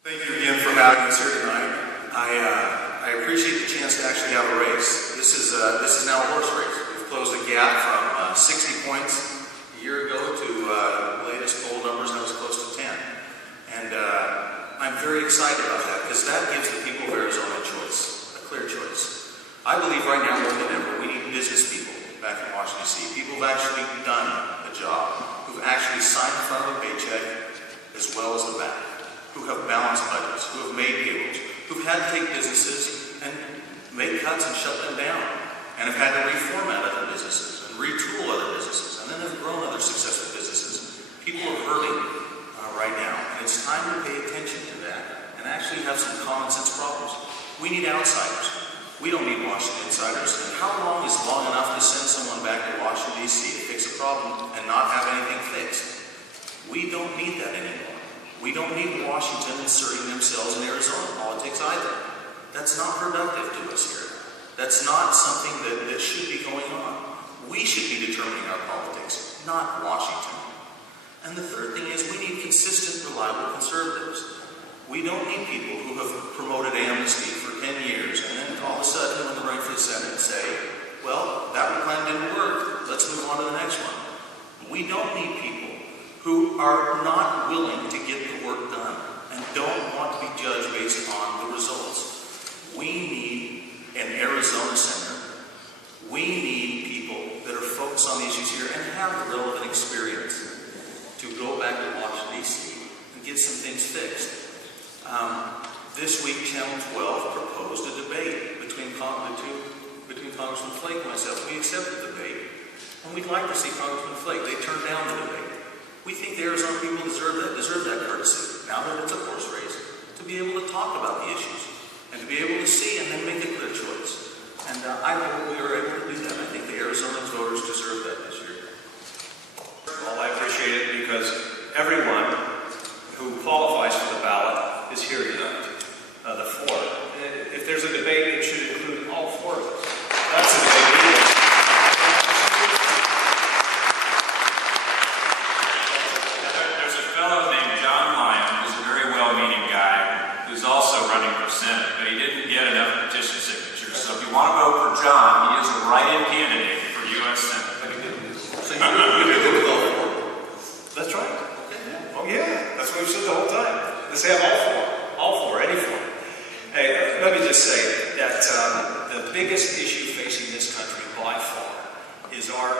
Thank you again for having us here tonight. I appreciate the chance to actually have a race. This is now a horse race. We've closed the gap from 60 points a year ago to the latest poll numbers, and it was close to 10. And I'm very excited about that because that gives the people of Arizona a choice, a clear choice. I believe right now more than ever we need business people back in Washington, D.C. People who've actually done a job, who've actually signed in front of a paycheck as well as the back, who have balanced budgets, who have made payrolls, who've had to take businesses and make cuts and shut them down, and have had to reformat other businesses and retool other businesses, and then have grown other successful businesses. People are hurting right now, and it's time to pay attention to that and actually have some common sense problems. We need outsiders. We don't need Washington insiders. And how long is long enough to send someone back to Washington, D.C. to fix a problem and not have anything fixed? We don't need that anymore. We don't need Washington inserting themselves in Arizona politics either. That's not productive to us here. That's not something that should be going on. We should be determining our politics, not Washington. And the third thing is we need consistent, reliable conservatives. We don't need people who have promoted amnesty for 10 years and then all of a sudden when they're running for the Senate say, well, that plan didn't work, let's move on to the next one. We don't need people who are not willing to get the work done and don't want to be judged based on the results. We need an Arizona Center. We need people that are focused on the issues here and have the relevant experience to go back to Washington, D.C. and get some things fixed. This week, Channel 12 proposed a debate between Congressman Flake and myself. We accepted the debate, and we'd like to see Congressman Flake. They turned down the debate. We think the Arizona people deserve that courtesy, now that it's a horse race, to be able to talk about the issues, and to be able to see and then make a clear choice. And I hope we are able to do that. I think the Arizona voters deserve that this year. Well, I appreciate it because everyone who qualifies for the ballot is here tonight. The four. If there's a debate, it should include all four of us. That's a big deal. There's a fellow named John Lyon, who's a very well-meaning guy, who's also running for Senate, but he didn't get enough petition signatures. So if you want to vote for John, he is a write-in candidate for U.S. Senate. So you do with all four? That's right. Okay. Oh yeah, that's what we've said the whole time. Let's have all four, any four. Hey, let me just say that the biggest issue facing this country by far is our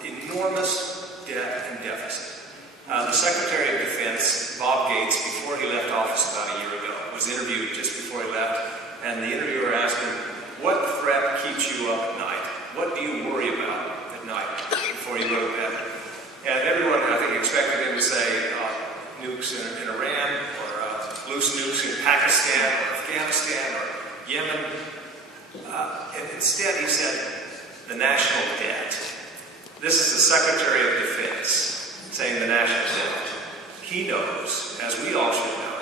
enormous debt and deficit. The Secretary of Defense, Bob Gates, before he left office about a year ago, was interviewed just before he left, and the interviewer asked him, what threat keeps you up at night? What do you worry about at night before you go to bed? And everyone, I think, expected him to say nukes in Iran, or loose nukes in Pakistan, or Afghanistan, or Yemen. And instead, he said, the national debt. This is the Secretary of Defense saying the national debt. He knows, as we all should know,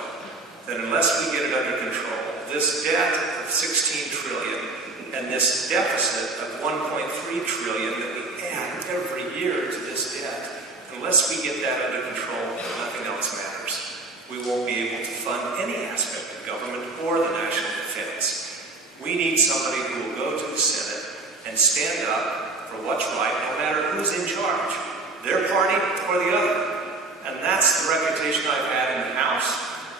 that unless we get it under control, this debt of $16 trillion and this deficit of $1.3 trillion that we add every year to this debt, unless we get that under control, nothing else matters. We won't be able to fund any aspect of government or the national defense. We need somebody who will go to the Senate and stand up for what's right, no matter who's in charge, their party or the other. And that's the reputation I've had in the House.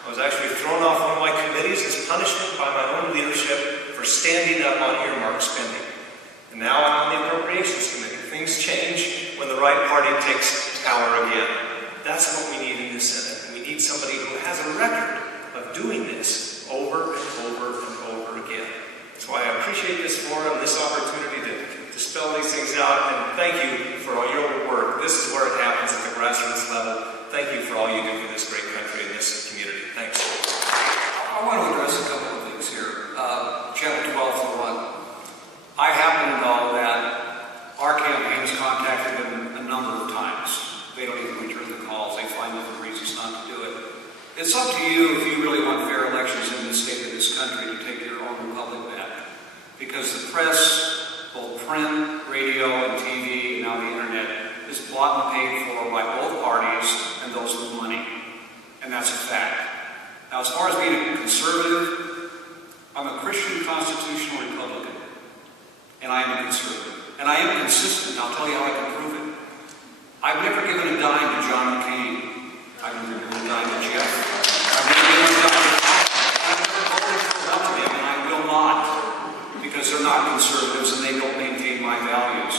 I was actually thrown off one of my committees as punishment by my own leadership for standing up on earmark spending. And now I'm on the Appropriations Committee. Things change when the right party takes power again. That's what we need in the Senate. We need somebody who has a record of doing this over and over and over again. So I appreciate this forum, this opportunity to spell these things out, and thank you for all your work. This is where it happens at the grassroots level. Thank you for all you do for this great country and this community. Thanks. I want to address a couple of things here. Channel 12 for one. I happen to know that our campaign's contacted them a number of times. They don't even return the calls. They find other reasons not to do it. It's up to you if you really want fair elections in this state of this country to take your own republic back. Because the press, both print, radio, and TV, and now the internet, is bought and paid for by both parties and those with money. And that's a fact. Now, Now, as far as being a conservative, I'm a Christian constitutional Republican, and I am a conservative. And I am consistent, and I'll tell you how I can prove it. I've never given a dime to John McCain. I've never given a dime to Jeff. I've never given a dime to Tom. I've never voted for them, and I will not, because they're not conservatives and they don't maintain my values.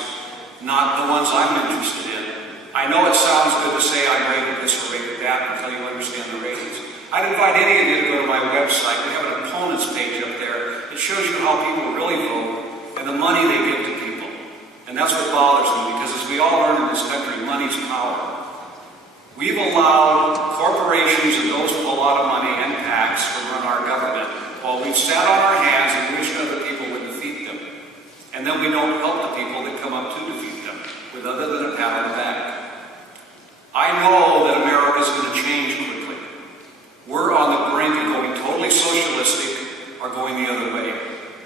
Not the ones I'm interested in. I know it sounds good to say I rated this or rated that until you understand the ratings. I'd invite any of you to go to my website. We have an opponents page up there. It shows you how people really vote and the money they give to people. And that's what bothers me, because as we all learn in this country, money's power. We've allowed corporations and those with a lot of money and PACs to run our government while we've sat on our hands and wished other people would defeat them. And then we don't help the people that come up to defeat them, with other than a pat on the back. I know that America's going to change quickly. We're on the brink of going totally socialistic or going the other way.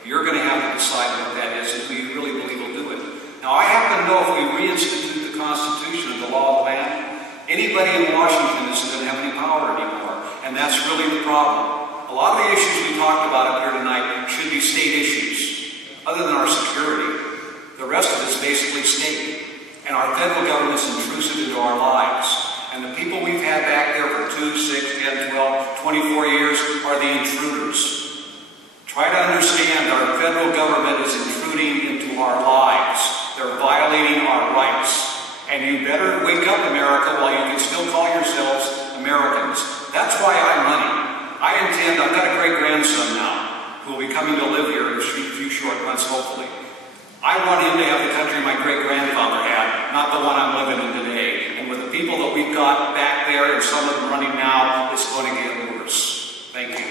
You're going to have to decide what that is if we really believe we'll do it. Now, I happen to know if we reinstitute the Constitution and the law of the land, anybody in Washington isn't going to have any power anymore. And that's really the problem. A lot of the issues we talked about up here tonight should be state issues, other than our security. The rest of it's basically state. And our federal government's intrusive into our lives. And the people we've had back there for 2, 6, 10, 12, 24 years are the intruders. Try to understand our federal government is intruding into our lives. They're violating our rights. And you better wake up, America, while you can still call yourselves Americans. That's why I'm running. I've got a great-grandson now who will be coming to live here in a few short months, hopefully. I want him to have the country my great-grandfather had, not the one I'm living in today. And with the people that we've got back there and some of them running now, it's going to get worse. Thank you.